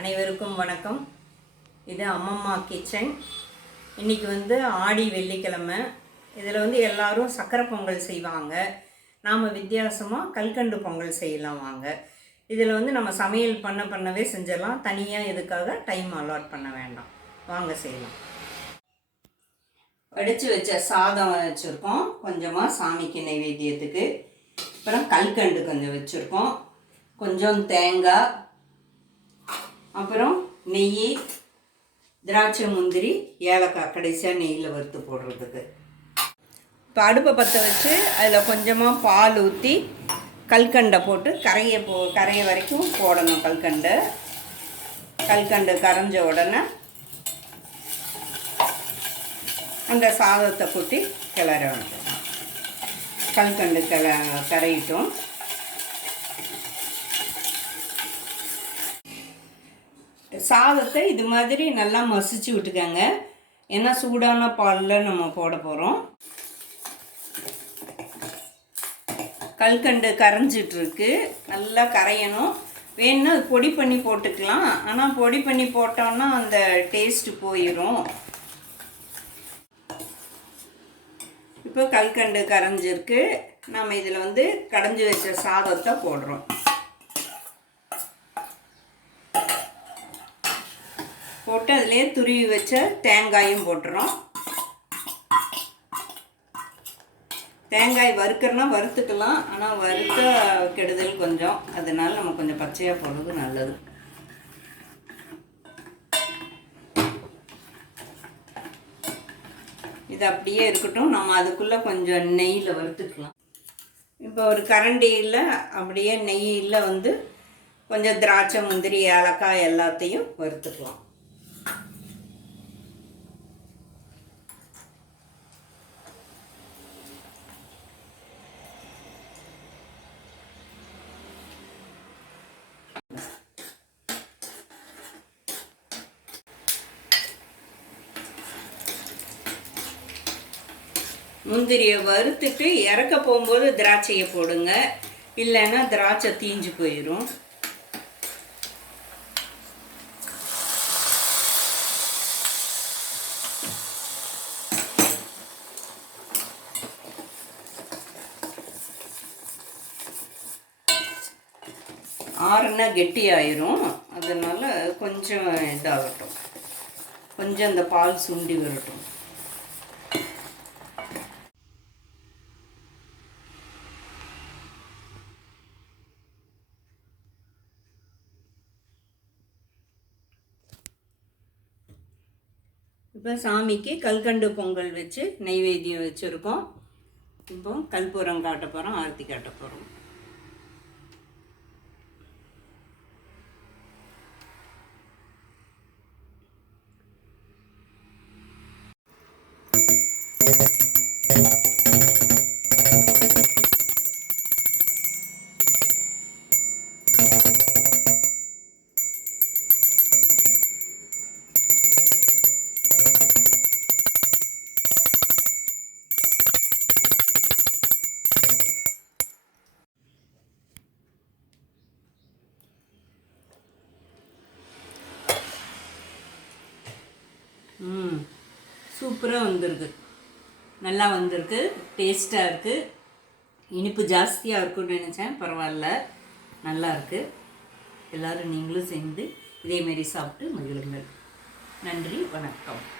அனைவருக்கும் வணக்கம். இது அம்மம்மா கிச்சன். இன்னைக்கு வந்து ஆடி வெள்ளிக்கிழமை. இதில் வந்து எல்லாரும் சக்கரை பொங்கல் செய்வாங்க. நாம் வித்தியாசமாக கல்கண்டு பொங்கல் செய்யலாம் வாங்க. இதில் வந்து நம்ம சமையல் பண்ண பண்ணவே செஞ்சிடலாம் தனியாக இதுக்காக டைம் அலாட் பண்ண வேண்டாம். வாங்க செய்யலாம். வடித்து வச்ச சாதம் வச்சுருக்கோம். கொஞ்சமாக சாமிக்கு நைவேத்தியத்துக்கு. அப்புறம் கல்கண்டு கொஞ்சம் வச்சுருக்கோம். கொஞ்சம் தேங்காய் அப்புறம் நெய் திராட்சை முந்திரி ஏலக்காய் கடைசியாக நெய்யில் வறுத்து போடுறதுக்கு. இப்போ அடுப்பை பற்ற வச்சு அதில் கொஞ்சமாக பால் ஊற்றி கல்கண்டை போட்டு கரையை போ கரையை வரைக்கும் போடணும் கல்கண்டை. கல்கண்டு கரைஞ்ச உடனே அந்த சாதத்தை கொட்டி கிளற கல்கண்டு கிள கரையிட்டோம். சாதத்தை இது மாதிரி நல்லா மசிச்சு விட்டுக்கோங்க. ஏன்னா சூடான பாலில் நம்ம போட போகிறோம் கல்கண்டு கரைஞ்சிட்ருக்கு. நல்லா கரையணும். வேணும்னா அது பொடி பண்ணி போட்டுக்கலாம். ஆனால் பொடி பண்ணி போட்டோம்னா அந்த டேஸ்ட்டு போயிடும் இப்போ கல்கண்டு கரைஞ்சிருக்கு. நம்ம இதில் வந்து கடைஞ்சி வச்ச சாதத்தை போடுறோம். போட்டு அதிலே துருவி வச்ச தேங்காயும் போட்டுறோம். தேங்காய் வறுக்கிறனா வறுத்துக்கலாம் ஆனால் வறுத்த கெடுதல் கொஞ்சம். அதனால நம்ம கொஞ்சம் பச்சையாக போடுறது நல்லது. இது அப்படியே இருக்கட்டும். நம்ம அதுக்குள்ளே கொஞ்சம் நெய்யில் வறுத்துக்கலாம். இப்போ ஒரு கரண்டியில் அப்படியே நெய்யில் வந்து கொஞ்சம் திராட்சை முந்திரி ஏலக்காய் எல்லாத்தையும் வறுத்துக்கலாம். முந்திரியை வறுத்துட்டு இறக்க போகும்போது திராட்சையை போடுங்க. இல்லைன்னா திராட்சை தீஞ்சு போயிடும் ஆறுனா கெட்டி ஆயிரும் அதனால் கொஞ்சம் இதாகட்டும். கொஞ்சம் அந்த பால் சுண்டி வரட்டும். இப்போ சாமிக்கு கல்கண்டு பொங்கல் வச்சு நெய்வேத்தியம் வச்சுருக்கோம். இப்போ கல்பூரம் காட்ட போகிறோம் ஆரத்தி காட்ட போகிறோம் ம். சூப்பராக வந்திருக்கு. நல்லா வந்திருக்கு. டேஸ்ட்டாக இருக்குது இனிப்பு ஜாஸ்தியாக இருக்கும்னு நினச்சேன். பரவாயில்ல. நல்லா இருக்குது எல்லோரும் நீங்களும் சேர்ந்து இதேமாரி சாப்பிட்டு மகிழுங்கள். நன்றி. வணக்கம்.